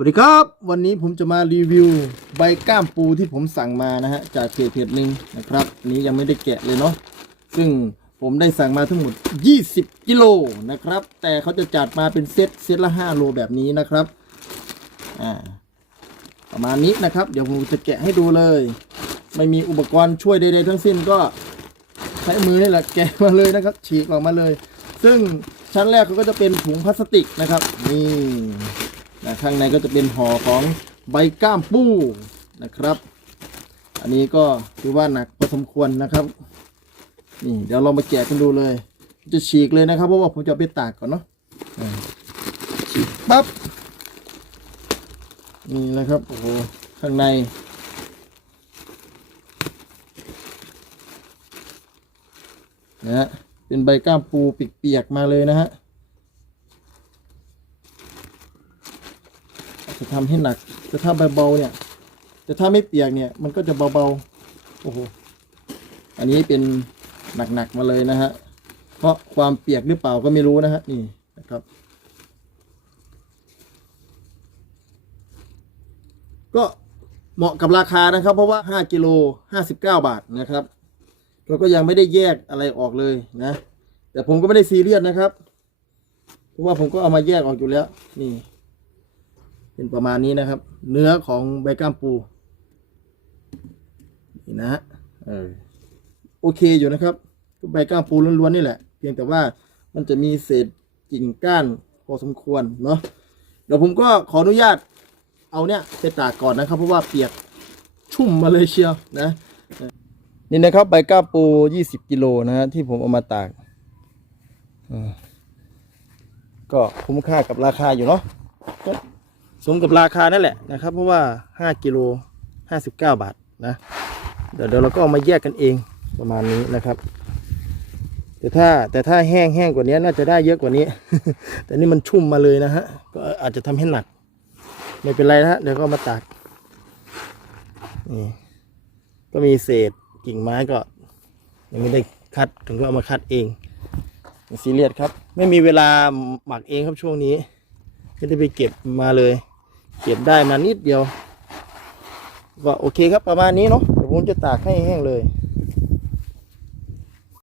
สวัสดีครับ วันนี้ผมจะมารีวิวใบก้ามปูที่ผมสั่งมานะฮะจากเพจเพจหนึ่งนะครับนี้ยังไม่ได้แกะเลยเนาะซึ่งผมได้สั่งมาทั้งหมด 20 กิโลนะครับ แต่เขาจะจัดมาเป็นเซตเซตละ 5 โลแบบนี้นะครับอ่าประมาณนี้นะครับ เดี๋ยวผมจะแกะให้ดูเลย ไม่มีอุปกรณ์ช่วยใดๆทั้งสิ้นก็ใช้มือนี่แหละแกะมาเลยนะครับ ฉีกออกมาเลย ซึ่งชั้นแรกเขาก็จะเป็นถุงพลาสติกนะครับนี่ ข้างในก็จะเป็นห่อของใบก้ามปูนะครับ อันนี้ก็ถือว่าหนักพอสมควรนะครับ นี่เดี๋ยวเรามาแกะกันดูเลย จะฉีกเลยนะครับเพราะว่าผมจะเอาไปตากก่อนเนาะฉีกปั๊บนี่นะครับโอ้โหข้างในนะฮะเป็นใบก้ามปูเปียกๆมาเลยนะฮะ จะทำให้หนักจะถ้าเบาๆเนี่ย แต่ถ้าไม่เปียกเนี่ย มันก็จะเบาๆ โอ้โห อันนี้เป็นหนักๆมาเลยนะฮะ เพราะความเปียกหรือเปล่าก็ไม่รู้นะฮะ นี่นะครับ ก็เหมาะกับราคานะครับ เพราะว่า 5กิโล59 บาทนะครับเราก็ยังไม่ได้แยกอะไรออกเลยนะ แต่ผมก็ไม่ได้ซีเรียสนะครับ เพราะว่าผมก็เอามาแยกออกอยู่แล้ว นี่ เป็นประมาณนี้นะครับ เนื้อของใบก้ามปูนี่นะฮะเออโอเคอยู่นะครับใบก้ามปูล้วนๆนี่แหละ เพียงแต่ว่ามันจะมีเศษกิ่งก้านพอสมควรเนาะเดี๋ยวผมก็ขออนุญาตเอาเนี่ยไปตากก่อนนะครับ เพราะว่าเปียกชุ่มมาเลยเชียวนะนี่นะครับใบก้ามปู 20 กิโลนะฮะที่ผมเอามาตากก็คุ้มค่ากับราคาอยู่เนาะ มกับราคานั่นแหละนะครับ เพราะว่า 5กิโล59 บาทนะเดี๋ยวเดี๋ยวเราก็เอามาแยกกันเองประมาณนี้นะครับ แต่ถ้าแต่ถ้าแห้งแห้งกว่านี้น่าจะได้เยอะกว่านี้ แต่นี่มันชุ่มมาเลยนะฮะก็อาจจะทำให้หนัก ไม่เป็นไรนะฮะเดี๋ยวก็มาตากนี่ก็มีเศษกิ่งไม้ก็ยังไม่ได้คัดถึงก็เอามาคัดเองไม่ซีเรียสครับ ไม่มีเวลาหมักเองครับช่วงนี้ไม่ได้ไปเก็บมาเลย เก็บได้มานิดเดียว ก็โอเคครับประมาณนี้เนาะเดี๋ยวผมจะตากให้แห้งเลย